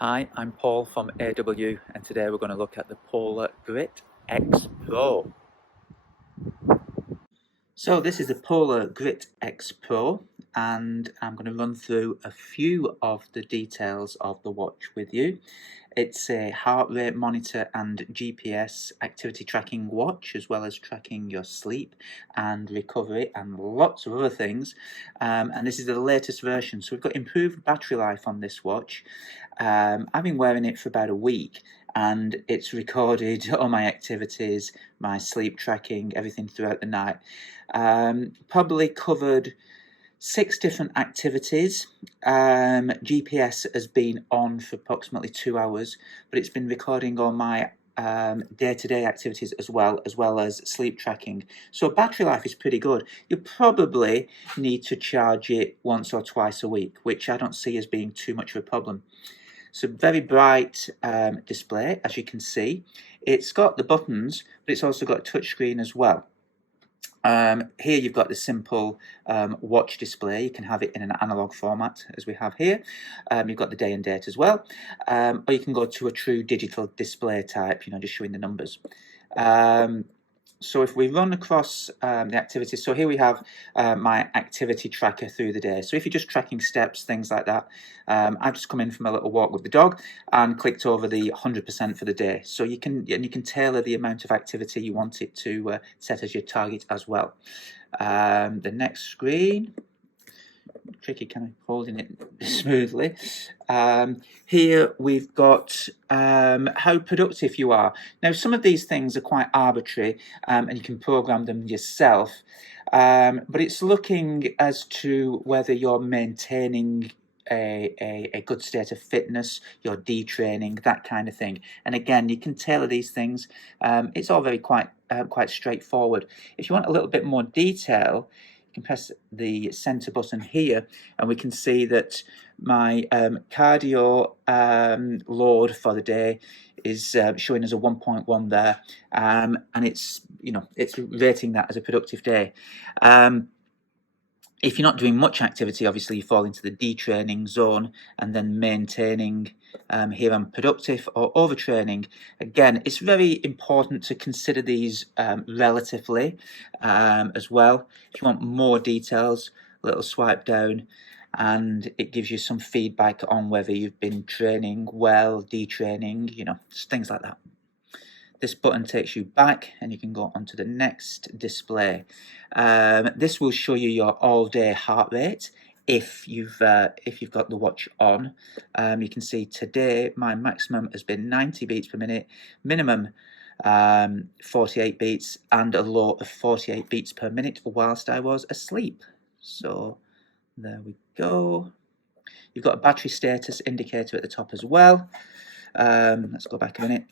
Hi, I'm Paul from AW, and today we're going to look at the Polar Grit X Pro. So this is the Polar Grit X Pro, and I'm going to run through a few of the details of the watch with you. It's a heart rate monitor and GPS activity tracking watch, as well as tracking your sleep and recovery and lots of other things. And this is the latest version. So we've got improved battery life on this watch. I've been wearing it for about a week, and it's recorded all my activities, my sleep tracking, everything throughout the night. Probably covered 6 different activities. GPS has been on for approximately 2 hours, but it's been recording all my day-to-day activities as well as sleep tracking. So battery life is pretty good. You probably need to charge it once or twice a week, which I don't see as being too much of a problem. So very bright display, as you can see. It's got the buttons, but it's also got a touchscreen as well. Here you've got the simple watch display. You can have it in an analog format, as we have here. You've got the day and date as well, or you can go to a true digital display type, just showing the numbers. So if we run across the activities, so here we have my activity tracker through the day. So if you're just tracking steps, things like that, I've just come in from a little walk with the dog and clicked over the 100% for the day. So you can tailor the amount of activity you want it to set as your target as well. The next screen, tricky kind of holding it smoothly. Here we've got how productive you are. Now some of these things are quite arbitrary and you can program them yourself, but it's looking as to whether you're maintaining a good state of fitness, you're detraining, that kind of thing. And again, you can tailor these things. It's all very quite straightforward. If you want a little bit more detail, you can press the center button here and we can see that my cardio load for the day is showing as a 1.1 there, and it's rating that as a productive day. If you're not doing much activity, obviously you fall into the detraining zone, and then maintaining. Here I'm productive or overtraining. Again, it's very important to consider these relatively as well. If you want more details, a little swipe down and it gives you some feedback on whether you've been training well, detraining, things like that. This button takes you back and you can go on to the next display. This will show you your all-day heart rate if you've got the watch on. You can see today my maximum has been 90 beats per minute, minimum 48 beats, and a low of 48 beats per minute whilst I was asleep. So there we go. You've got a battery status indicator at the top as well. Let's go back a minute.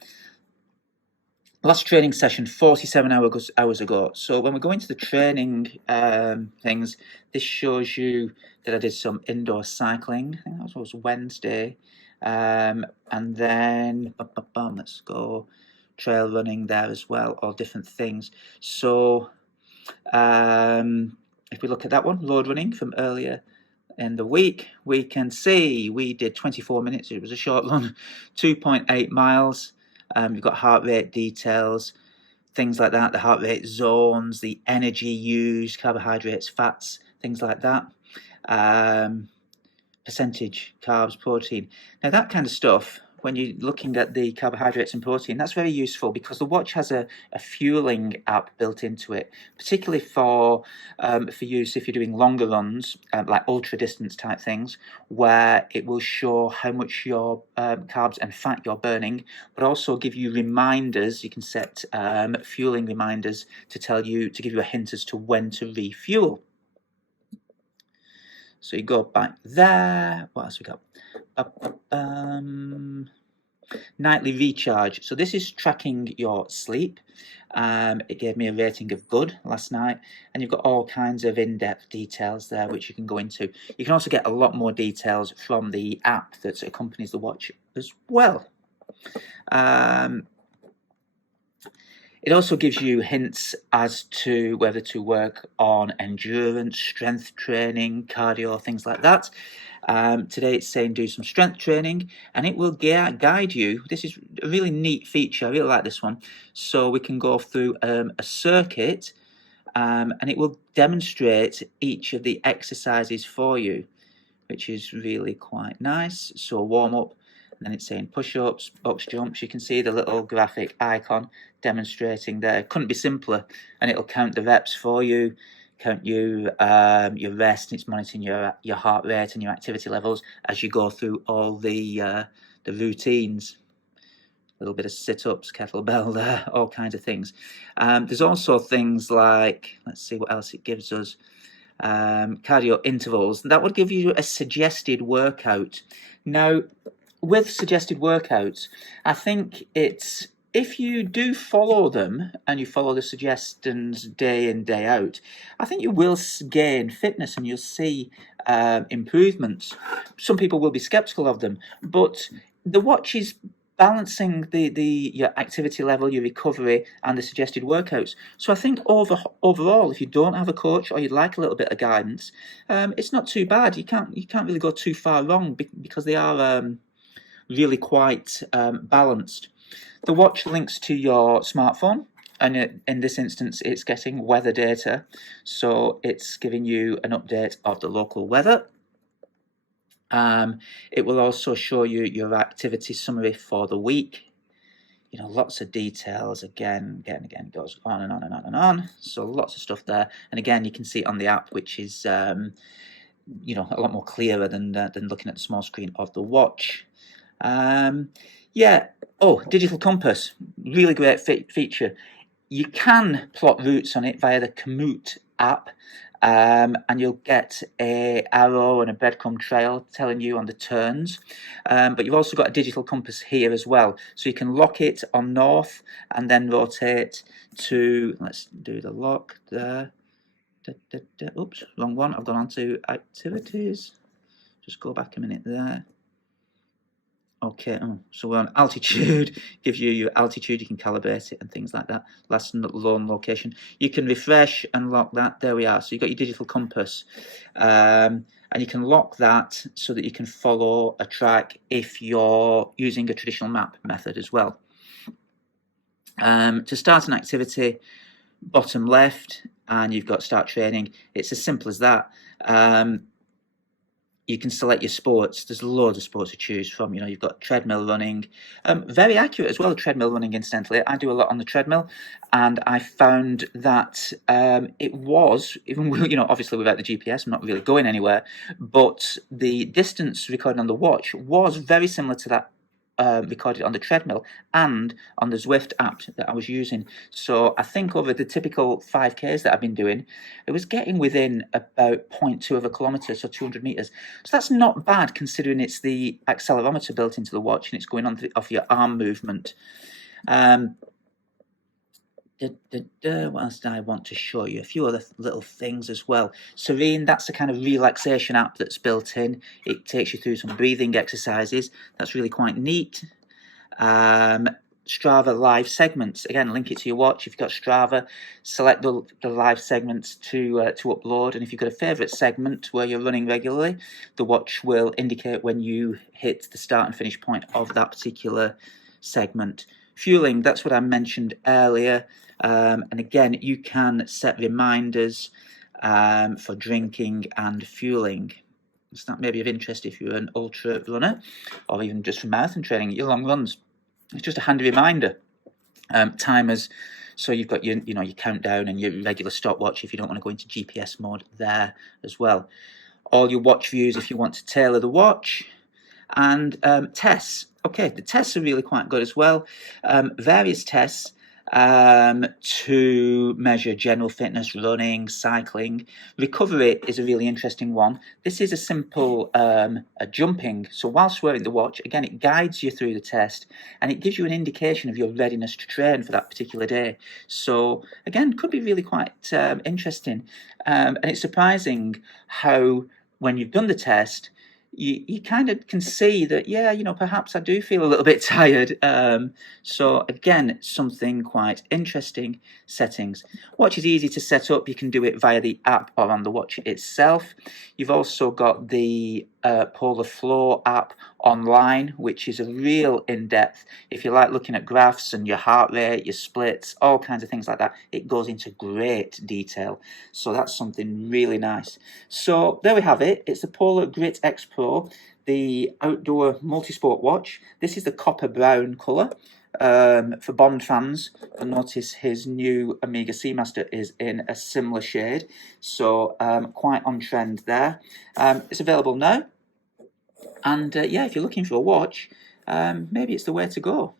Last training session 47 hours ago. So when we go into the training things, this shows you that I did some indoor cycling. I think that was Wednesday. And then let's go trail running there as well, all different things. So if we look at that one, load running from earlier in the week, we can see we did 24 minutes. It was a short run, 2.8 miles. You've got heart rate details, things like that, the heart rate zones, the energy used, carbohydrates, fats, things like that. Percentage, carbs, protein. Now that kind of stuff, when you're looking at the carbohydrates and protein, that's very useful because the watch has a fueling app built into it, particularly for use if you're doing longer runs, like ultra distance type things, where it will show how much your carbs and fat you're burning, but also give you reminders. You can set fueling reminders to give you a hint as to when to refuel. So you go back there. What else we got? Nightly recharge. So this is tracking your sleep. It gave me a rating of good last night, and you've got all kinds of in-depth details there which you can go into. You can also get a lot more details from the app that accompanies the watch as well. It also gives you hints as to whether to work on endurance, strength training, cardio, things like that. Today it's saying do some strength training, and it will guide you. This is a really neat feature. I really like this one. So we can go through a circuit, and it will demonstrate each of the exercises for you, which is really quite nice. So warm up, and then it's saying push-ups, box jumps. You can see the little graphic icon demonstrating there. Couldn't be simpler. And it'll count the reps for you, count your rest. It's monitoring your heart rate and your activity levels as you go through all the routines. A little bit of sit-ups, kettlebell there, all kinds of things. There's also things like, let's see what else it gives us. Cardio intervals. That would give you a suggested workout. Now, with suggested workouts, I think it's, if you do follow them and you follow the suggestions day in, day out, I think you will gain fitness and you'll see improvements. Some people will be skeptical of them, but the watch is balancing your activity level, your recovery, and the suggested workouts. So I think overall, if you don't have a coach or you'd like a little bit of guidance, it's not too bad. You can't really go too far wrong because they are really quite balanced. The watch links to your smartphone, and in this instance, it's getting weather data, so it's giving you an update of the local weather. It will also show you your activity summary for the week. You know, lots of details. Again, goes on and on and on and on. So lots of stuff there. And again, you can see it on the app, which is you know, a lot more clearer than looking at the small screen of the watch. Yeah. Oh, digital compass, really great feature. You can plot routes on it via the Komoot app. And you'll get a arrow and a breadcrumb trail telling you on the turns. But you've also got a digital compass here as well. So you can lock it on north and then rotate to, let's do the lock there. Oops, wrong one. I've gone on to activities. Just go back a minute there. Okay, so we're on altitude, gives you your altitude, you can calibrate it and things like that. Last known location. You can refresh and lock that. There we are. So you've got your digital compass. And you can lock that so that you can follow a track if you're using a traditional map method as well. To start an activity, bottom left, and you've got start training. It's as simple as that. You can select your sports. There's loads of sports to choose from. You know, you've got treadmill running, very accurate as well. Treadmill running, incidentally, I do a lot on the treadmill, and I found that it was, even, you know, obviously without the GPS, I'm not really going anywhere, but the distance recorded on the watch was very similar to that recorded on the treadmill and on the Zwift app that I was using. So I think over the typical 5Ks that I've been doing, it was getting within about 0.2 of a kilometre, so 200 metres. So that's not bad considering it's the accelerometer built into the watch and it's going on off your arm movement. What else do I want to show you? A few other little things as well. Serene, that's the kind of relaxation app that's built in. It takes you through some breathing exercises. That's really quite neat. Strava live segments. Again, link it to your watch. If you've got Strava, select the live segments to upload. And if you've got a favourite segment where you're running regularly, the watch will indicate when you hit the start and finish point of that particular segment. Fueling, that's what I mentioned earlier. And again, you can set reminders for drinking and fueling. So that may be of interest if you're an ultra runner or even just for marathon training, your long runs. It's just a handy reminder. Timers, so you've got your countdown and your regular stopwatch if you don't want to go into GPS mode there as well. All your watch views if you want to tailor the watch. And tests. Okay, the tests are really quite good as well. Various tests to measure general fitness, running, cycling. Recovery is a really interesting one. This is a simple jumping. So whilst wearing the watch, again, it guides you through the test and it gives you an indication of your readiness to train for that particular day. So again, could be really quite interesting. And it's surprising how when you've done the test, you kind of can see that, yeah, perhaps I do feel a little bit tired. So again, something quite interesting. Settings. Watch is easy to set up. You can do it via the app or on the watch itself. You've also got the Polar Flow app online, which is a real in-depth. If you like looking at graphs and your heart rate, your splits, all kinds of things like that, it goes into great detail. So that's something really nice. So there we have it. It's the Polar Grit X Pro, the outdoor multi-sport watch. This is the copper brown colour. For Bond fans, you'll notice his new Omega Seamaster is in a similar shade, so quite on trend there. It's available now, and yeah, if you're looking for a watch, maybe it's the way to go.